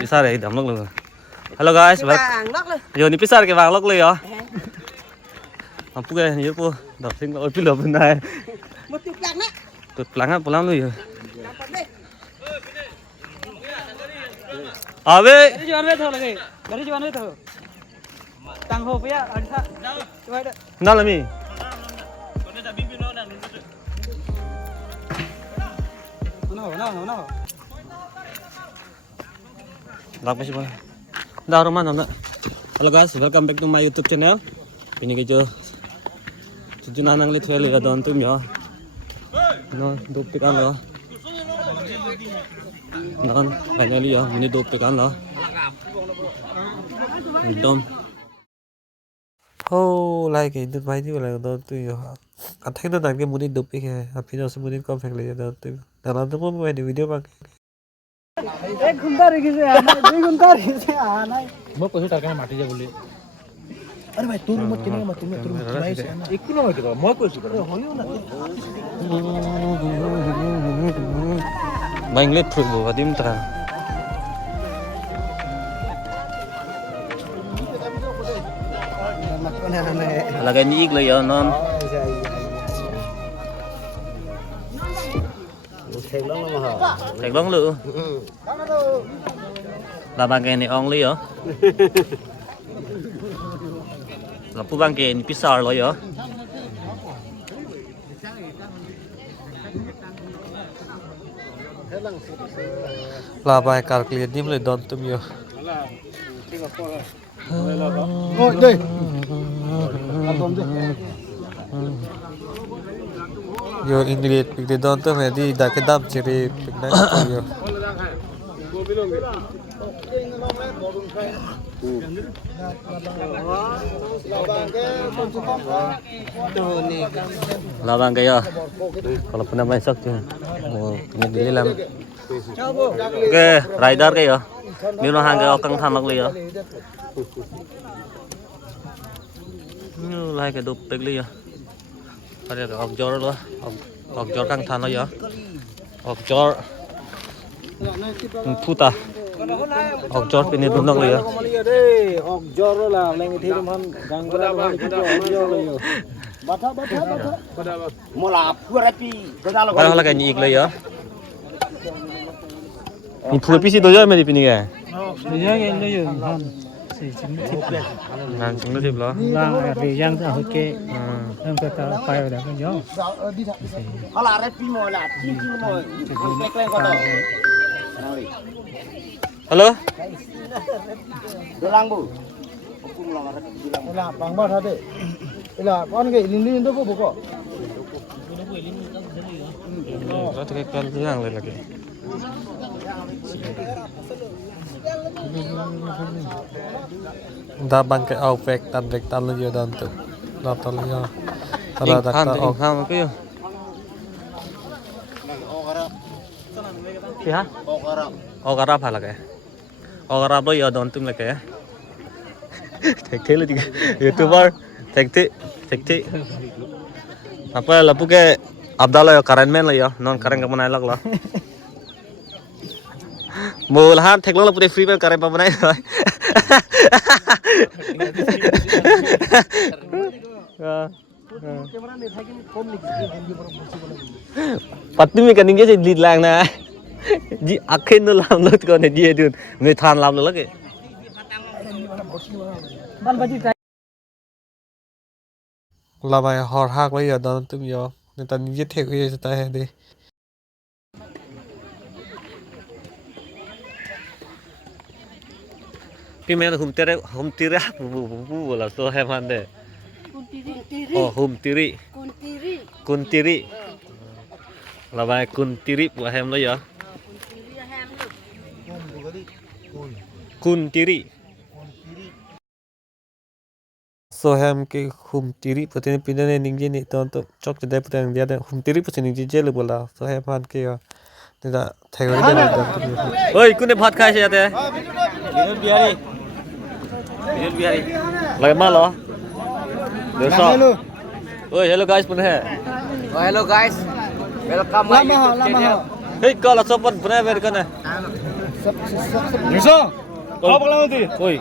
pizza đấy đóng lốc luôn. Hello guys, giờ ní pizza cái vàng lốcเลยเหรอ Không cái nhiều cô, đọc sinh ôi pizza bên này. Một tuyệt lắm á. Tuyệt lắm á, lắm rồi. À về. Dari jualan itu lagi. Dari jualan itu. Tangho ya, ada. Coba ada. Nào là mi. Nah. Lagi sih bang. Dah rumah nona. Hello guys, welcome back to my YouTube channel. Ini kejo. Tujuan nang lihat saya lihat don tuh ya. Non dupik kan lo. Non finally ya, ini dupik kan lo. Dom. Oh, like itu mai itu là don tuh ya. Anh thấy nó đang cái muốn đi dupik này, à phía sau muốn đi con phải lấy don tuh. Dalam tuh mau main di video bang. एक घंटा रखी से आना, 2 घंटा रखी से आना. मैं कोशिश करके माटी जा बोले अरे भाई तू मत किने मत तुम भाई से ना 1 किलोमीटर का मैं कोशिश कर होली ना Bang lihat perlu buat tim terang. Lagi ni ik lah ya non. Thạch lông lự. Là bang cái này ong li hả? Là phụ bang cái pizza rồi hả? Là bài cả client nimเลย don tum yo. Oh, đây. Abang tu. Yo English pikir don tum है दी दा के दाम cherry pikir yo. Labang kayak kalau pernah main sok tuh mau punya diri lam. Oke, rider kayak Mino hang kayak okang thamak li ya. Như lai cái đục tịch li ya. Ada cái okjor lo, okjor kang than lo ya. Okjor puta. Okjor pini tunang li ya. Okjor lah, lagi thi teman gangguan kita okjor lah. Bata. Mola purapi. Kalau lagi nyik li ya. Ni pura pisi dojo me di pini ke? Dia yang itu kan. Nan chúng nó thịt lo. Lang di yang tu okey. Yang kata pai dah kan jauh. Hala rapi mola, cincin mola. Klek kau tahu. Halo? Dolang bu. Aku mulang rapi dolang. Lah, bangbar ada. Ila, kon ke lilin tu buka. Có cái con thứ hàng lên là kìa. Da bang ke au vek tan lu yo dan tu. La tan lu yo. Tala da ta au kham ke yo. Gì hả? Au garap hả là kìa. Au garap lo yo dan tum là kìa. Thek thế là gì? YouTuber thek thế. Apa là bu ke Abdallah yo karen men lah yo. Non karen ka manai lag lo. Mulahan thek lo putih free man karen pa manai rồi. Pati mi kaning je lead lang na. Ji akhin no lam lo ko ne ji dun. Ne than lam lo lagi. Ban baji Là bài hò hạc bây giờ đó tụi yo. Người ta viết theo cái gì ta đi. Cái mẹ là hum tiri bu là tôi hem han đấy. Oh hum tiri. Kuntiri. Là bài kuntiri của hem đó giờ. Kuntiri. So hem ke hum tiri putin pindah ni ningji ni tu untuk cok jadi putin dia ada hum tiri putin ningji je le bola so hem han ke ya tidak thay đổi dia dan oi kune bhat khai se jate Biar biari lagi malo được sao oi hello guys pun hai Hello guys, welcome my YouTube channel. hey kalau sopan pernah ver kana Bisa. Kalau bakal nanti. Oi,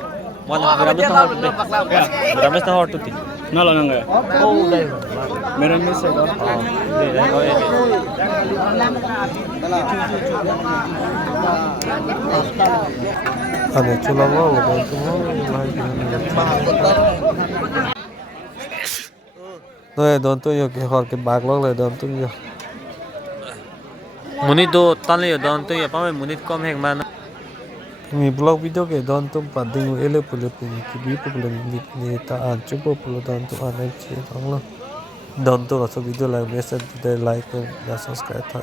mana Miramis na hortuti. Miramis na hortuti. Nalo nang kaya. Oh, dai. Meron miss ako. Dai dai oh eh. Ane chula mo don tu mo Rồi don tu yo ke hor ke bag log le don tu yo. Munit do tan le don tu yo pa me munit kom hek man. Mi blog video ke don tu pa ding ele pule pini ki bi pule ni ta an chu pule don tu an che thong lo. Don tu so video like message like and subscribe tha.